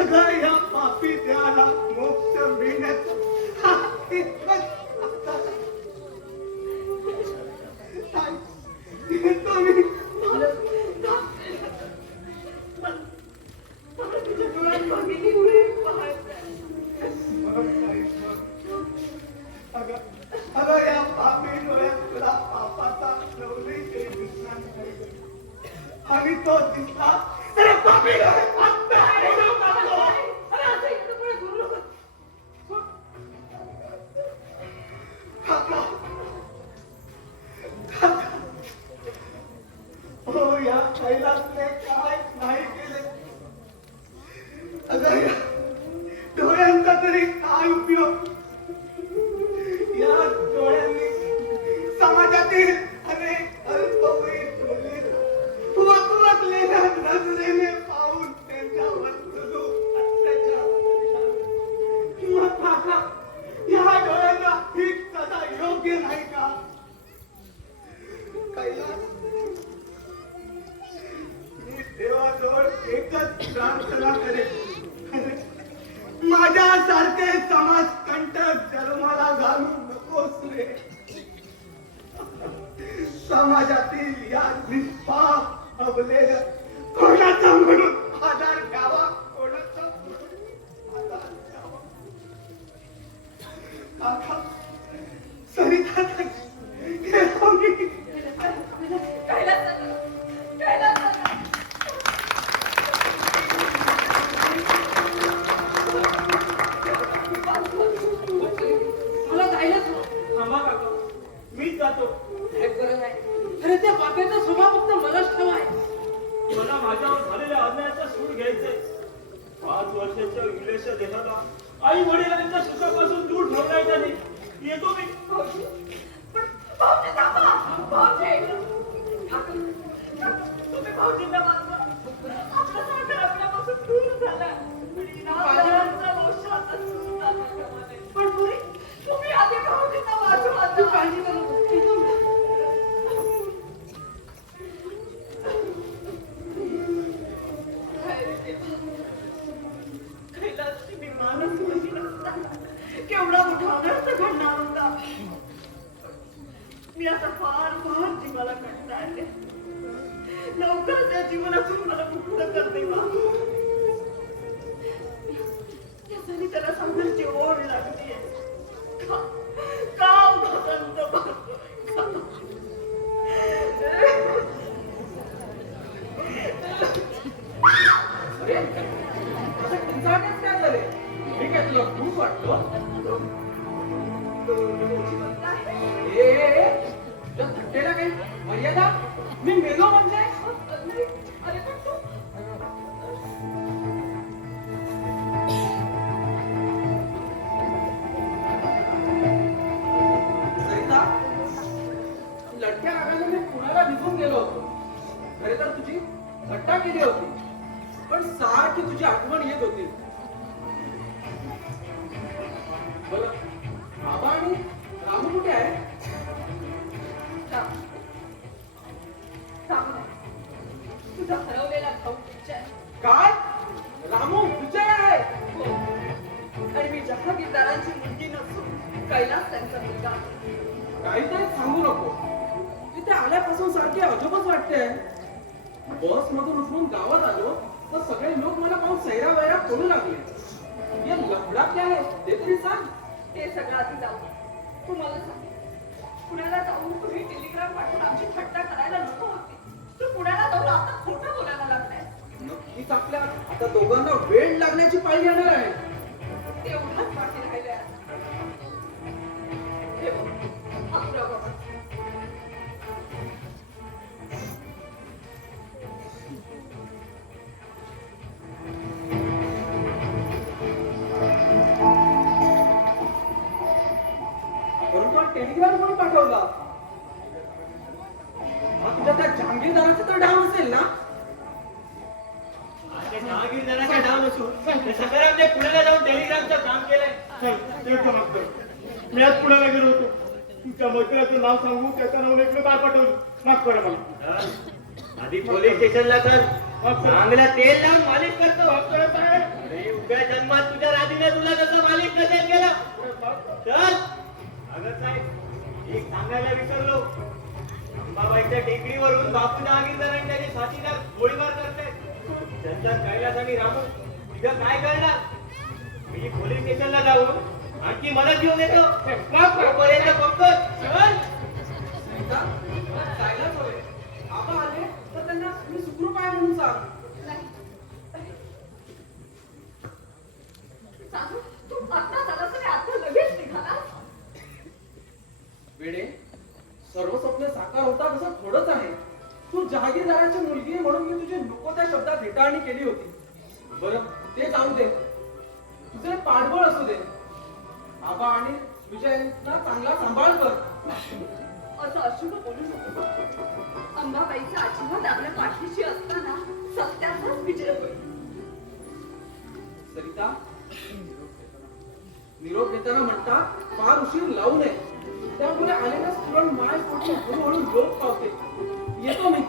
अगं या पापी देहाला मोक्ष मिळण्याचा हा इतकंच तुम्ही तुझ्या डोळ्यात बघितली प्रेम पाहायचं. अगं या पापी डोळ्यात तुला पापाचा नवरी काही दिसणार नाही. आणि तो दिसला तर पापी डोळ्यात आत्ता अरे असं इतकं पुढे बोलू नको. हो या कैलासने काय नाही केले. अगं या डोळ्यांचा तरी काय उपयोग? या डोळ्यांनी समाजातील अनेक अल्पवयीन मुली वकवकलेल्या नजरेने पाहून त्यांच्यावर जुलूम अत्याचार केला. मग काका या डोळ्यांना ही सदा योग्य नाही का? कैलास मी देवाजवळ एकच प्रार्थना करेन. माझ्यासारखे समाज कंटक जन्माला घालू नकोस रे. समाजातील या निष्पाप अबलेला कोणाचा म्हणून आधार घ्यावा, कोणाचा म्हणून आधार घ्यावा. काका सरिता मला जायलाच नको. थांबा काका, मीच जातो. काय गरज आहे? अरे त्या बाप्याचा स्वभाव फक्त मलाच ठाव आहे. मला माझ्यावर झालेल्या अन्यायाचा सूड घ्यायचे. 5 वर्षाच्या विलेश देहाला आई वडिलांच्या सुखापासून दूर ठेवलाय त्यांनी. येतो मी. भाऊजी, पण भाऊजी थांबा. भाऊजी, तुम्ही भाऊजींना वाचवा. आपलं साखर आपल्यापासून दूर झालं. नावाचा वंशाचा सूर झाला क्रमाने. पण पुरी, तुम्ही आधी भाऊजींना वाचवा. तू काळजी करू नको. येतो मी. काय रे देवा, कैलासची मी मानस होती नसताना केवढा मोठा अनर्थ घडणार होता. मी आता फार फार जीवाला कंटाळले. लवकरच या जीवनातून मला मुक्त कर देवा. या सरितेला सांगण्याची ओढ लागलीये. का भगवंत भगवंत. मर्यादा मी मेलो म्हणजे अरे पण तू सरिता लटक्या रागाने मी पुण्याला निघून गेलो होतो खरे तर तुझी थट्टा केली होती पण सारखी तुझी आठवण येत होती बरं बाबा आणि रामू कुठे आहे तुझा हरवलेला भाऊ विजय काय रामू विजय आहे हो. आणि मी जहागीरदारांची मुलगी नसून कैलास त्यांचा मुलगा आहे. काहीतरी सांगू नको इथे आल्यापासून सारखे अजबच वाटते बस मधून उतरून गावात आलो तर सगळे लोक मला पाहून सैरा वैरा करू लागले या लफडा काय आहे ते तरी सांग ते सगळं आधी जाऊ तू मला सांग पुण्याला जाऊन तुम्ही टेलिग्राम पाठवून आमची थट्टा करायला नको होती तू पुण्याला जाऊन आता खोटं बोलायला लागलाय नक्कीच आपल्या आता दोघांना वेळ लागण्याची पाळी येणार आहे तेवढाच बाकी राहिलंय हे बघ, हा पुरावा बघ. परंतु हा टेलिग्राम कोणी पाठवला हा तुझ्या त्या जहांगीरदाराचा तर डाव असेल ना ते जहागीरदाराचा डाव नसून ते सकारामने पुण्याला जाऊन टेलिग्रामचं काम केलंय ते माफ कर मी आज पुण्याला गेलो होतो तुमच्या मैत्रिणाचं नाव सांगू त्याचं नाव इकडे काय पाठवलं माफ करा मला आधी पोलीस स्टेशनला कर चांगला तेल लावून मालिश करतो माफ करा साहेब अरे उभ्या जन्मात तुझ्या राधीने तुला कसं मालिश कसेल केलं चल अगं साहेब एक सांगायला विसरलो अंबाबाईच्या टेकडीवरून बापू जहागीरदारांनी त्याचे साथीदार गोळीबार करतायत चंदन कैलास आणि रामू तुझं काय करणार मी पोलीस स्टेशनला जाऊन आणखी मदत घेऊन येतो तोपर्यंत पंकज चल सरिता, जायलाच हवे आबा आले तर त्यांना मी सुखरूप आहे म्हणून सांग सांगू तू आता झाला तरी आता लगेच निघालास वेडे सर्व स्वप्न साकार होता कसं थोडंच आहे तू जहागीरदाराची मुलगी आहे म्हणून मी तुझी नको त्या शब्दात हेटाळणी केली होती बरं ते जाऊ दे तुझे पाठबळ असू दे आबा आणि विजयांना चांगला सांभाळ कर असं अशुभ बोलू नको अंबाबाईचा आशीर्वाद आपल्या पाठीशी असताना सत्याचाच विजय होईल सरिता निरोप घेताना म्हणतात फार उशीर लावू नये त्यामुळे आलेल्या स्फुरण माय पोटी हळूहळू लोप पावते येतो मी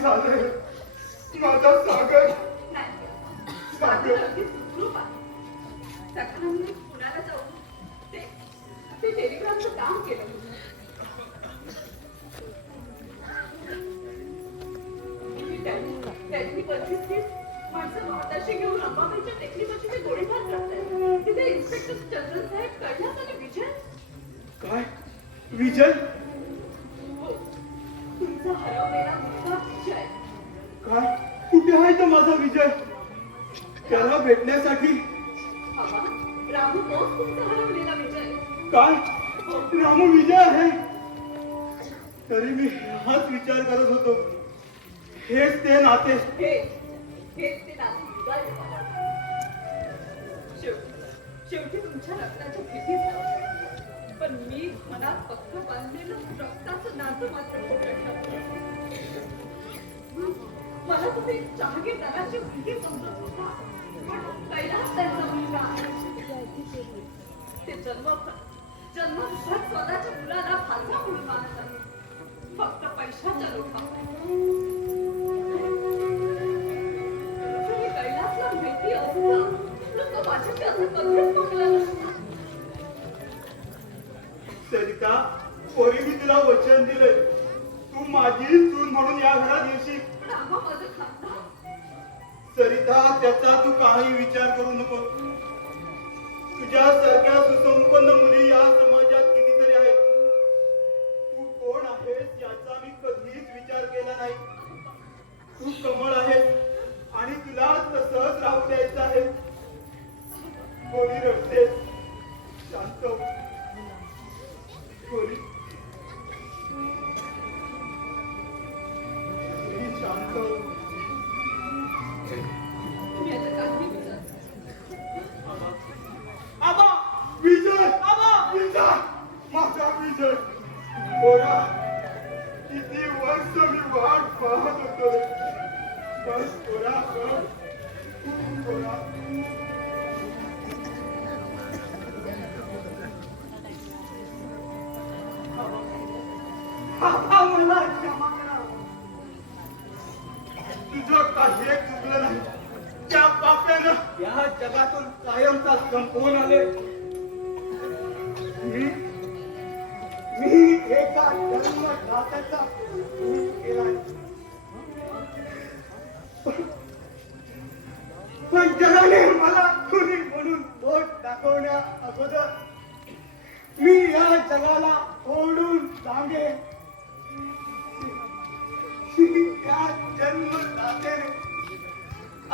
झालंय माझा सागर. नाही माझं अगदी सुखरूप आहे. सकाळी मी पुण्याला जाऊन ते टेलिग्रामचं काम केलं. त्यांनी 25-30 माणसं महादाशी घेऊन अंबाबाईच्या टेकडीपाशी ते गोळीबार करतायत. तिथे इन्स्पेक्टर चंद्रन साहेब कैलास आणि विजय. काय विजय? हो, तुमचा हरवलेला मुलगा विजय. काय कुठे आहे तो माझा विजय? त्याला भेटण्यासाठी बाबा, रामू तोच तुमचा हरवलेला विजय. काय रामू विजय आहे? तरी मी हाच विचार करत होतो. हेच ते नाते. हेच ते नाते निघाले बाबा. शेवटी तुमच्या रक्ताच्या किती झालं, पण मी मनात पक्क बांधलेलं रक्ताचं नातं मात्र खोटं ठरलं. मला तुम्ही जहागीरदाराची मुलगी समजत होता, पण कैलास त्यांचा मुलगा आहे. ते जन्मभर स्वतःच्या मुलाला भाचा म्हणून मानत आहे, फक्त पैशाच्या लोकांना. तुम्ही कैलासला माहिती असतं तर तो माझ्याशी असं कधीच बोलला नसता. सरिता, पोरी मी तुला वचन दिलंय, तू माझी सून म्हणून या घरात येशील. पण आम्हा माझं खानदान. सरिता, त्याचा तू काही विचार करू नको. तुझ्यासारख्या सुसंपन्न मुली या समाजात कितीतरी आहेत. तू कोण आहेस याचा मी कधीच विचार केला नाही. तू कमळ आहेस आणि तुला तसंच राहू द्यायचं आहे. कोणी रडतेस, शांत हो. कोणी शांत हो. तुम्ही आता काही विचार आबा विजय, आबा विजय, माझा विजय. पोरा, किती वर्ष मी वाट पाहत होतो रे. बस पोरा, बस पोरा. आबा मला क्षमा करा. तुझं काही एक चुकलं नाही. त्या पाप्यानं या जगातून कायमचा संपवून आले. मी एका जन्मदात्याचा खून केलाय. पण जगाने मला खुनी म्हणून बोट दाखवण्या अगोदर मी या जगाला ओढून सांगेन, त्या जन्मदात्याने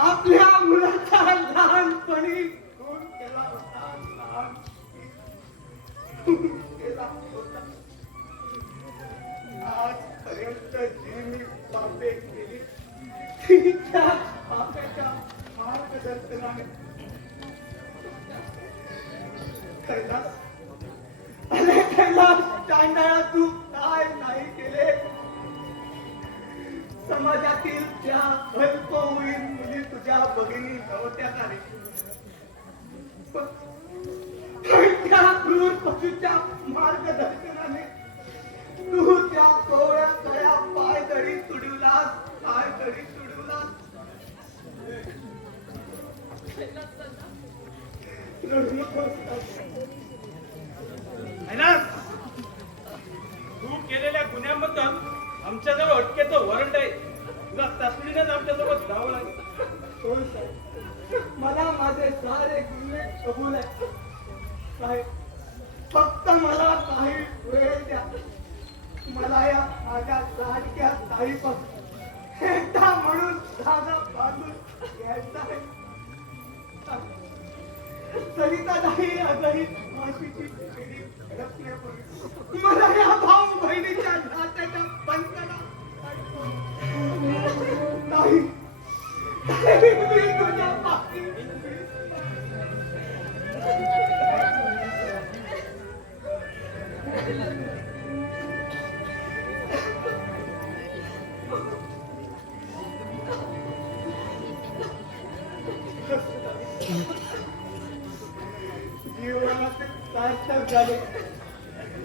आपल्या मुलाचा लहानपणी खून केला होता. केला होता. आजपर्यंत जी मी पापे केली ती त्या पापाच्या मार्गदर्शनाने. कैलास, अरे कैलास, चांडाळा, तू काय नाही केले? समाजातील त्या अल्पवयीन मुली तुझ्या भगिनी नव्हत्या का रे? पण त्या क्रूर पशूच्या मार्गदर्शनाने तू त्या थोड्या तया पायदळी तुडवलास. पायदळी तुडवलास. रडू नकोस. तू केलेल्या गुन्ह्याबद्दल आमच्याजवळ अटकेचं वॉरंट आहे. तुला तातडीनेच आमच्यासोबत जावं लागेल. हो साहेब, मला माझे सारे गुन्हे कबूल आहे. साहेब, फक्त मला काही वेळ द्या. मला या माझ्या लाडक्या ताईपासून एकदा म्हणून धागा बांधून घ्यायचा आहे. सरिता नाही अगणित माशीची पिढी घडपण्यापूर्वी मला या भाऊ बहिणीच्या नात्याच्या बंधना नाही. मी तुझ्या पाठी जीवनाचे सार्थक झाले.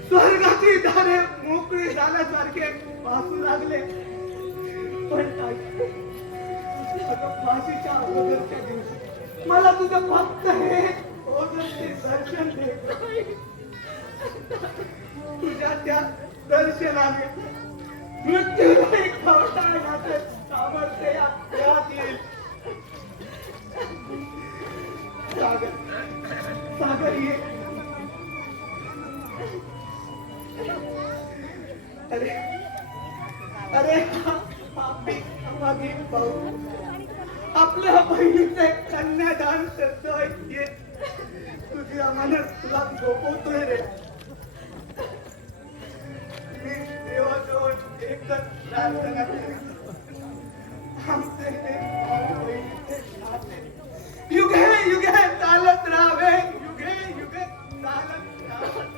स्वर्गाची दारे मोकळी झाल्यासारखे भासू लागले. पण अगं फाशीच्या अगोदरच्या दिवशी मला तुझं फक्त हे ओझरचे दर्शन दे. तुझ्या त्या दर्शनाने मृत्यूलाही खवटाळण्याचं सामर्थ्य या देहात येईल. सागर सागर ये. अरे अरे पापी मागील भाऊ आपल्या बहिणीचे कन्यादान करतोय. ये तुझी आम्हाला तुला झोपवतोय रे. मी देवाजवळ एकच प्रार्थना केली. आमचे हे भाऊ बहिणीचे नाते युगे युगे चालत राहावे. युगे युगे चालत राहावे.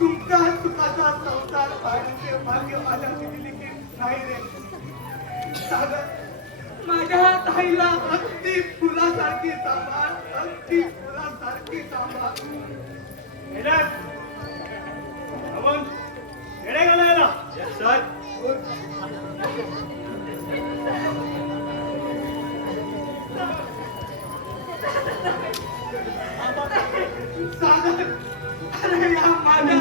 तुमचा सुखाचा संसार पाहण्याचे भाग्य माझ्या लिखित नाही रे. सागर माझ्या ताईला अगदी फुलासारखी सांभाळ. अगदी फुलासारखी सांभाळ. कैलास, अमन, येणे घालायला. Yes, sir. सागर अरे या माझ्या